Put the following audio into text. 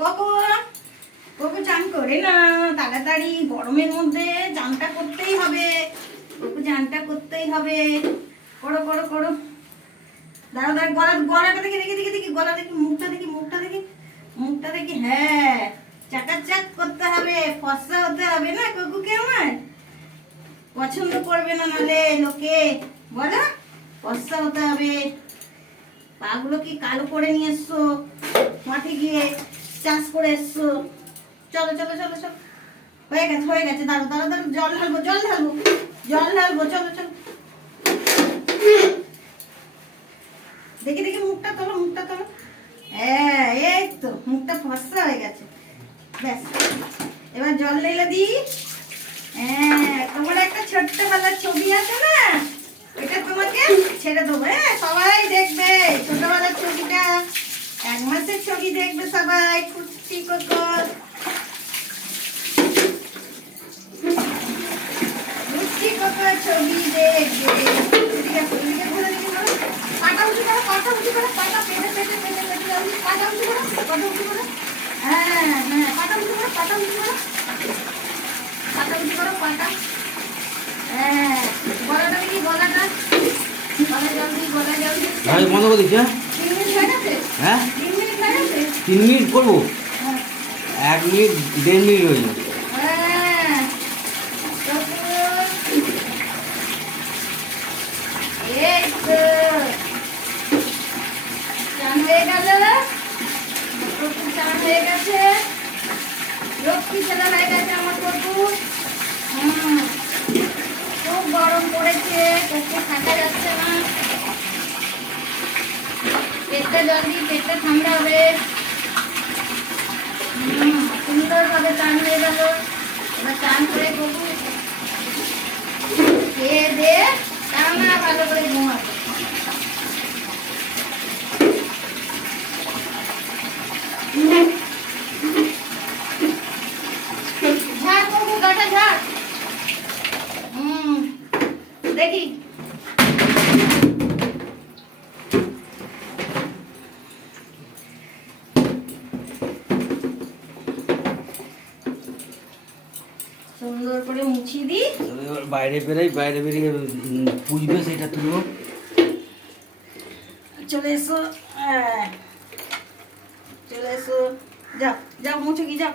বাবু বাবু চান করে না তাড়াতাড়ি, গরমের মধ্যে চানটা করতেই হবে। বাবু চানটা করতেই হবে। করো করো করো। দাঁড়াও দাঁড়াও, গলাটা দেখি দেখি দেখি দেখি, গলা দেখি, মুখটা দেখি, মুখটা দেখি, মুখটা দেখি। হ্যাঁ, চাকাচাক করতে হবে, ফর্সা হতে হবে না কাকুকে আমার। পছন্দ করবে না নালে লোকে, বলো? ফর্সা হতে হবে। পাগুলো কি কালো করে নিয়ে এসছো মাঠে গিয়ে চাষ করে এসছো? চলো চলো চলো চলো, হয়ে গেছে হয়ে গেছে। দাঁড়ো দাঁড়ো দাঁড়ো, জল ঢালবো জল ঢালবো জল ঢালবো, চলো চলো। দেখি দেখি, মুখটা তোলো মুখটা তোলো। হ্যাঁ, এই তো মুখটা ফর্সা হয়ে গেছে। ব্যাস, এবার জল ঢেলে দি। হ্যাঁ, তোমার একটা ছোট্টবেলার ছবি আছে না, এটা তোমাকে ছেড়ে দেবো। হ্যাঁ, সবাই দেখবে ছোটবেলার ছবিটা, 1 মাসের ছবি দেখবে সবাই, কুচি কোকর কুচি কোকর ছবি দেখবে। এদিকে এদিকে ঘুরে দিকে করো, পাটা উঁচু করো, পাটা উঁচু করো, পাটা পেটে পেটে পেটে পেটে পাটা উঁচু করো, পাটা উঁচু করো। হ্যাঁ হ্যাঁ, পাটা উঁচু করো, পাটা উঁচু করো, পাটা উঁচু করো, পাটা। হ্যাঁ, গলাটা দেখি, গলাটা, গলা জল দিই, গলা জল দিই। ভাই বন্ধ করে দিচ্ছি। 3 মিনিট হয়ে গেছে। হ্যাঁ, 3 মিনিট হয়ে গেছে। 3 মিনিট করবো? হ্যাঁ 1 মিনিট 1.5 মিনিট হয়ে যাবে। হ্যাঁ, এই তো চান হয়ে গেল, প্রচুর চান হয়ে গেছে, লক্ষ্মী ছেলে হয়ে গেছে আমার প্রচুর। খুব গরম পড়েছে, পক্ষে থাকা যাচ্ছে না। পেটটা জল দিই, পেটটা ঠান্ডা হবে। সুন্দরভাবে চান হয়ে গেল। এবার চান করে করবো, খেয়ে দে রান্না ভালো করে ঘুমাবো। ঝাড় করবো, গাটা ঝাড়। দেখি সুন্দর করে মুছিয়ে দিই। এবার বাইরে বেরোই, বাইরে বেরিয়ে পুজবে সেটা তুলবো। চলে এসো, চলে এসো, যাও যাও মুছে কি যাও।